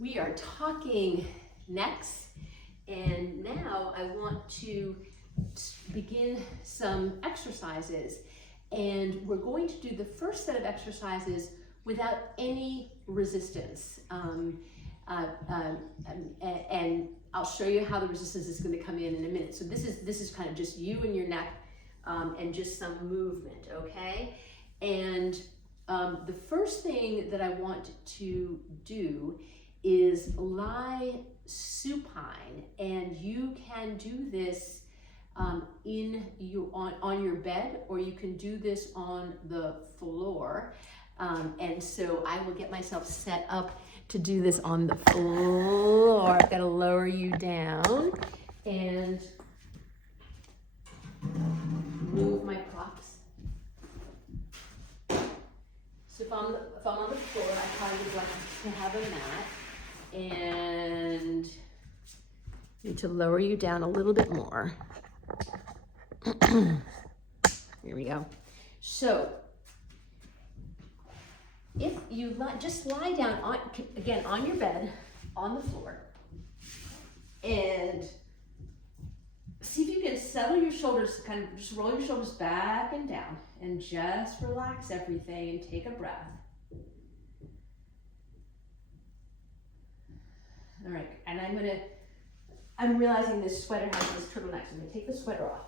We are talking necks, and now I want to begin some exercises, and we're going to do the first set of exercises without any resistance. And I'll show you how the resistance is going to come in a minute. So this is kind of just you and your neck, and just some movement, okay? And the first thing that I want to do is lie supine, and you can do this on your bed, or you can do this on the floor. And so I will get myself set up to do this on the floor. I've got to lower you down and move my props. So if I'm on the floor, I probably would like to have a mat, and need to lower you down a little bit more. Here we go. So if you just lie down on your bed on the floor, and see if you can settle your shoulders, kind of just roll your shoulders back and down, and just relax everything and take a breath. All right, and I'm realizing this sweater has this turtleneck, so I'm gonna take the sweater off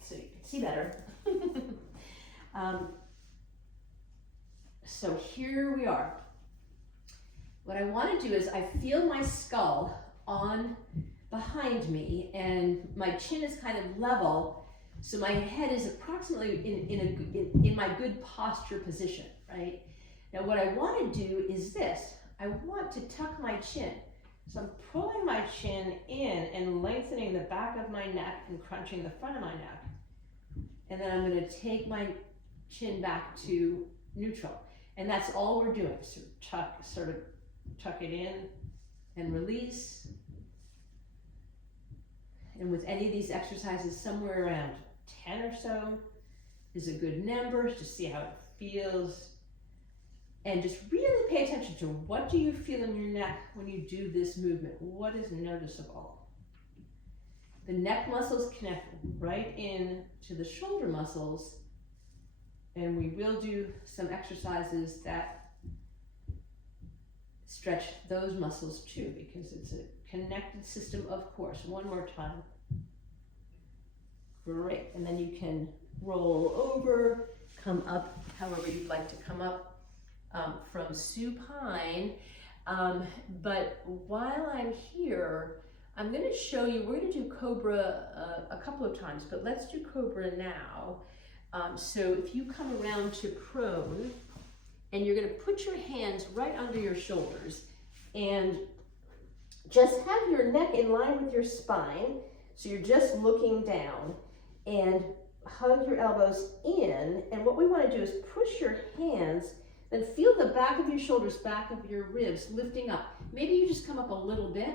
so you can see better. So here we are. What I want to do is I feel my skull on behind me, and my chin is kind of level, so my head is approximately in my good posture position, right? Now what I want to do is this. I want to tuck my chin. So I'm pulling my chin in and lengthening the back of my neck and crunching the front of my neck. And then I'm going to take my chin back to neutral. And that's all we're doing. So sort of tuck it in and release. And with any of these exercises, somewhere around 10 or so is a good number to see how it feels. And just really pay attention to what do you feel in your neck when you do this movement? What is noticeable? The neck muscles connect right in to the shoulder muscles, and we will do some exercises that stretch those muscles too, because it's a connected system, of course. One more time. Great. And then you can roll over, come up however you'd like to come up. From supine, but while I'm here, I'm going to show you, we're going to do Cobra a couple of times, but let's do Cobra now. So if you come around to prone, and you're going to put your hands right under your shoulders, and just have your neck in line with your spine, so you're just looking down, and hug your elbows in, and what we want to do is push your hands. Then feel the back of your shoulders, back of your ribs lifting up. Maybe you just come up a little bit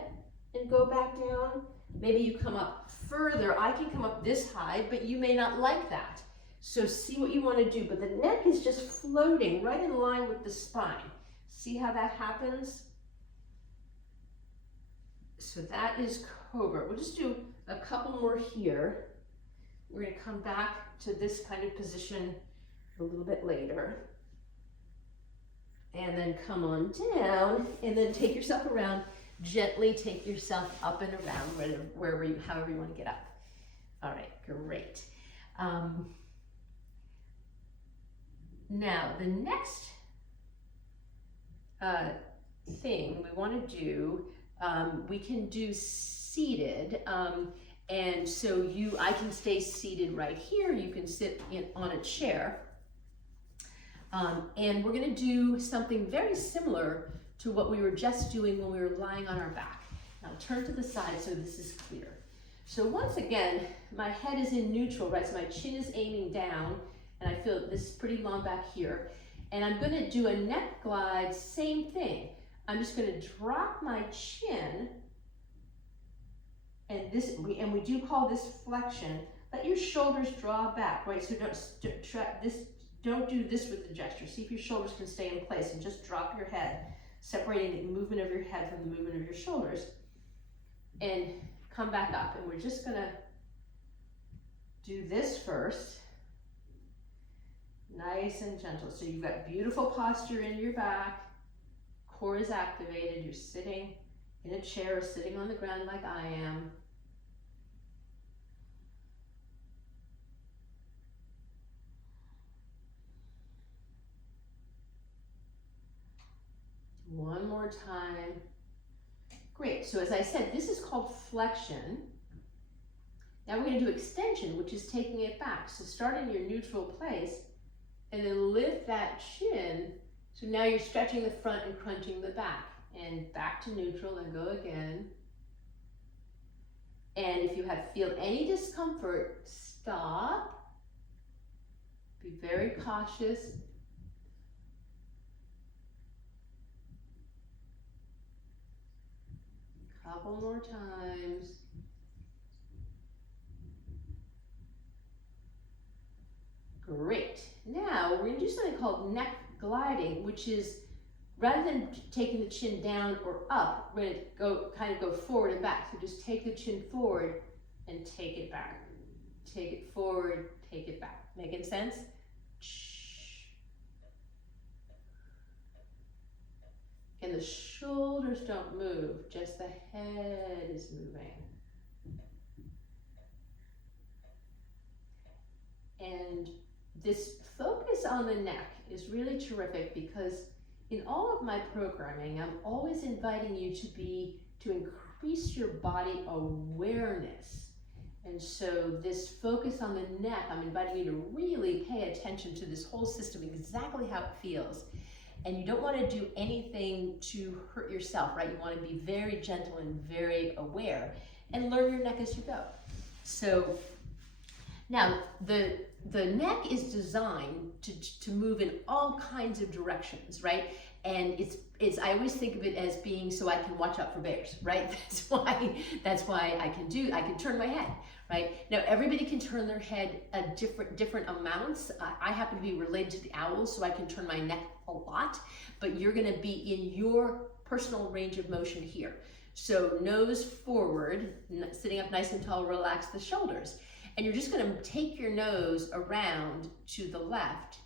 and go back down. Maybe you come up further. I can come up this high, but you may not like that. So see what you want to do. But the neck is just floating right in line with the spine. See how that happens? So that is Cobra. We'll just do a couple more here. We're going to come back to this kind of position a little bit later. And then come on down, and then take yourself around. Gently take yourself up and around, however you want to get up. All right, great. Now, the next thing we want to do, we can do seated. And so I can stay seated right here. You can sit on a chair. And we're going to do something very similar to what we were just doing when we were lying on our back. Now turn to the side so this is clear. So once again, my head is in neutral, right? So my chin is aiming down, and I feel this is pretty long back here. And I'm going to do a neck glide, same thing. I'm just going to drop my chin, and we do call this flexion. Let your shoulders draw back, right? So don't do this with the gesture. See if your shoulders can stay in place, and just drop your head. separating the movement of your head from the movement of your shoulders. And come back up, and we're just gonna do this first. Nice and gentle. So you've got beautiful posture in your back, core is activated, you're sitting in a chair or sitting on the ground like I am. One more time. Great, so as I said, this is called flexion. Now we're gonna do extension, which is taking it back. So start in your neutral place and then lift that chin. So now you're stretching the front and crunching the back. And back to neutral and go again. And if you feel any discomfort, stop. Be very cautious. Couple more times. Great. Now we're going to do something called neck gliding, which is rather than taking the chin down or up, we're going to kind of go forward and back. So just take the chin forward and take it back. Take it forward, take it back. Making sense? And the shoulders don't move, just the head is moving. And this focus on the neck is really terrific because in all of my programming, I'm always inviting you to increase your body awareness. And so this focus on the neck, I'm inviting you to really pay attention to this whole system, exactly how it feels. And you don't want to do anything to hurt yourself, right? You want to be very gentle and very aware and learn your neck as you go. So now the neck is designed to move in all kinds of directions, right? And it's I always think of it as being so I can watch out for bears, right? That's why I can turn my head, right? Now everybody can turn their head at different amounts. I happen to be related to the owls, so I can turn my neck a lot, but you're going to be in your personal range of motion here. So nose forward, sitting up nice and tall, relax the shoulders. And you're just going to take your nose around to the left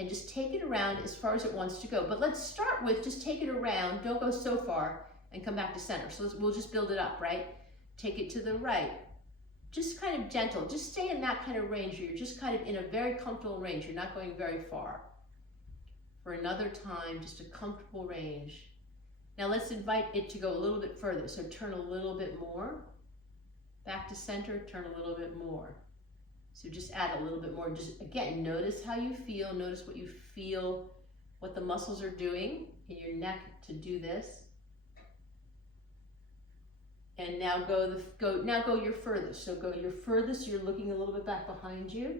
and just take it around as far as it wants to go. But let's start with just take it around, don't go so far, and come back to center. So we'll just build it up, right? Take it to the right. Just kind of gentle, just stay in that kind of range. You're just kind of in a very comfortable range. You're not going very far. For another time, just a comfortable range. Now let's invite it to go a little bit further. So turn a little bit more. Back to center, turn a little bit more. So just add a little bit more. Just again, notice how you feel. Notice what you feel, what the muscles are doing in your neck to do this. And now go your furthest. So go your furthest. You're looking a little bit back behind you.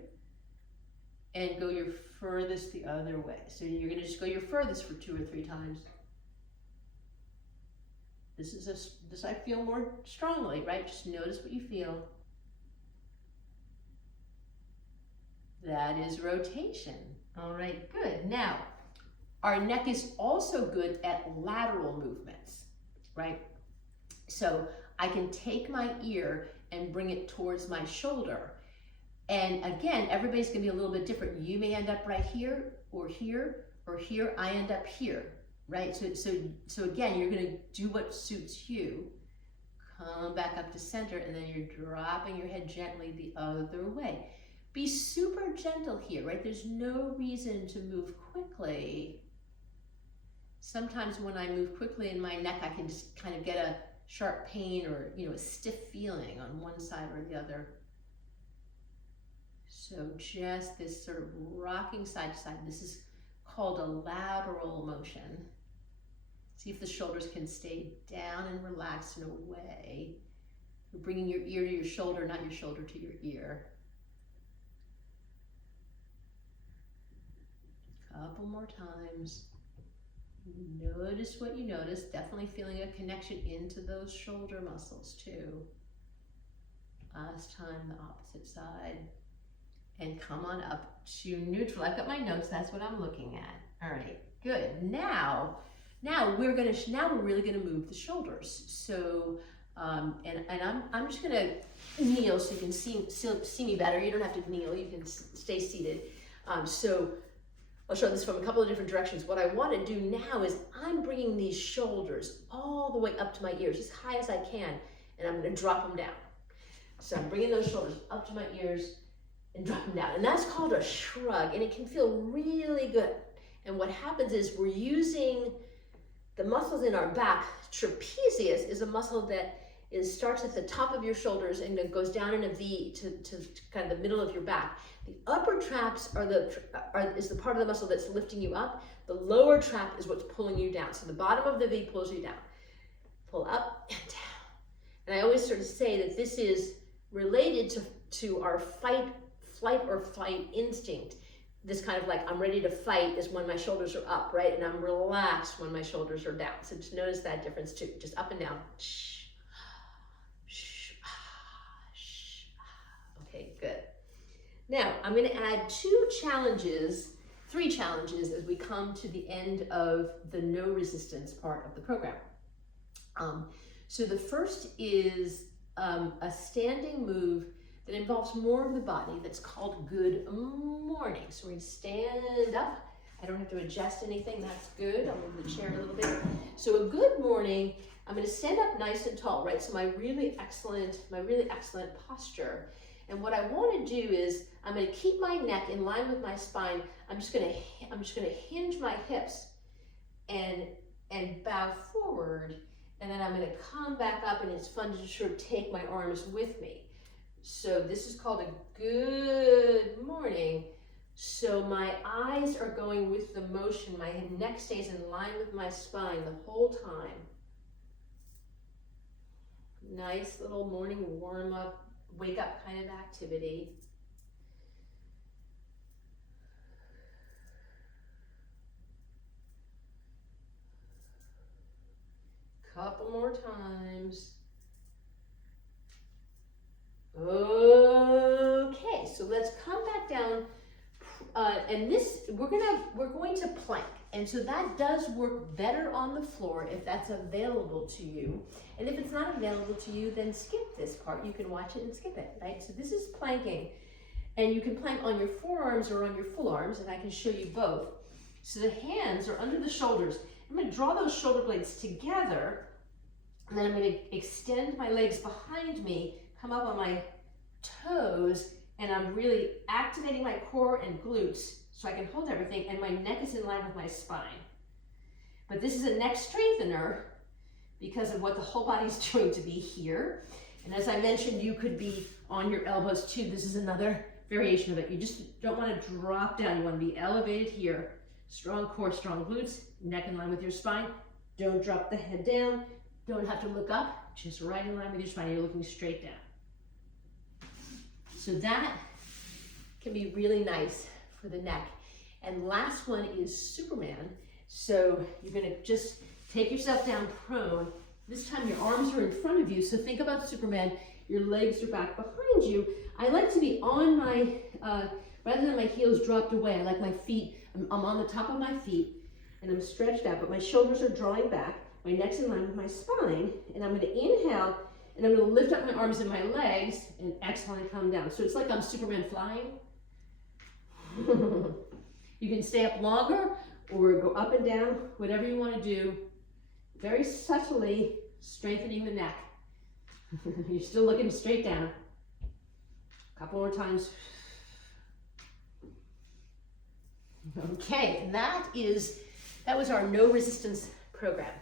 And go your furthest the other way. So you're going to just go your furthest for 2 or 3 times. This I feel more strongly, right? Just notice what you feel. That is rotation. All right, good. Now, our neck is also good at lateral movements, right? So I can take my ear and bring it towards my shoulder. And again, everybody's gonna be a little bit different. You may end up right here, or here, or here. I end up here, right? So again, you're gonna do what suits you. Come back up to center, and then you're dropping your head gently the other way. Be super gentle here, right? There's no reason to move quickly. Sometimes when I move quickly in my neck, I can just kind of get a sharp pain or, a stiff feeling on one side or the other. So just this sort of rocking side to side. This is called a lateral motion. See if the shoulders can stay down and relaxed and away. You're bringing your ear to your shoulder, not your shoulder to your ear. Couple more times. Notice what you notice. Definitely feeling a connection into those shoulder muscles too. Last time, the opposite side. And come on up to neutral. I've got my notes, that's what I'm looking at. All right, good. Now, Now we're really gonna move the shoulders. So, and I'm just gonna kneel so you can see me better. You don't have to kneel, you can stay seated. So I'll show this from a couple of different directions. What I wanna do now is I'm bringing these shoulders all the way up to my ears, as high as I can, and I'm gonna drop them down. So I'm bringing those shoulders up to my ears and drop them down. And that's called a shrug, and it can feel really good. And what happens is we're using the muscles in our back. Trapezius is a muscle that starts at the top of your shoulders and then goes down in a V to kind of the middle of your back. The upper traps is the part of the muscle that's lifting you up. The lower trap is what's pulling you down. So the bottom of the V pulls you down. Pull up and down. And I always sort of say that this is related to our flight or fight instinct. This kind of like, I'm ready to fight is when my shoulders are up, right? And I'm relaxed when my shoulders are down. So just notice that difference too, just up and down. Okay, good. Now, I'm gonna add three challenges as we come to the end of the no resistance part of the program. So the first is a standing move that involves more of the body that's called good morning. So we're gonna stand up. I don't have to adjust anything, that's good. I'll move the chair a little bit. So a good morning, I'm gonna stand up nice and tall, right? So my really excellent posture. And what I wanna do is, I'm gonna keep my neck in line with my spine. I'm just gonna hinge my hips and bow forward. And then I'm gonna come back up, and it's fun to just sort of take my arms with me. So this is called a good morning. So my eyes are going with the motion. My neck stays in line with my spine the whole time. Nice little morning warm up, wake up kind of activity. Couple more times. Okay, so let's come back down, and we're going to plank, and so that does work better on the floor if that's available to you. And if it's not available to you, then skip this part. You can watch it and skip it, right? So this is planking, and you can plank on your forearms or on your full arms, and I can show you both. So the hands are under the shoulders. I'm going to draw those shoulder blades together, and then I'm going to extend my legs behind me, come up on my toes, and I'm really activating my core and glutes so I can hold everything, and my neck is in line with my spine. But this is a neck strengthener because of what the whole body's doing to be here. And as I mentioned, you could be on your elbows too. This is another variation of it. You just don't want to drop down. You want to be elevated here. Strong core, strong glutes, neck in line with your spine. Don't drop the head down. Don't have to look up, just right in line with your spine. You're looking straight down. So that can be really nice for the neck. And last one is Superman. So you're gonna just take yourself down prone. This time your arms are in front of you. So think about Superman. Your legs are back behind you. I like to be on my, rather than my heels dropped away, I like my feet, I'm on the top of my feet and I'm stretched out, but my shoulders are drawing back. My neck's in line with my spine, and I'm gonna inhale, and I'm gonna lift up my arms and my legs, and exhale and come down. So it's like I'm Superman flying. You can stay up longer, or go up and down, whatever you wanna do. Very subtly strengthening the neck. You're still looking straight down. A couple more times. Okay, and that was our no resistance program.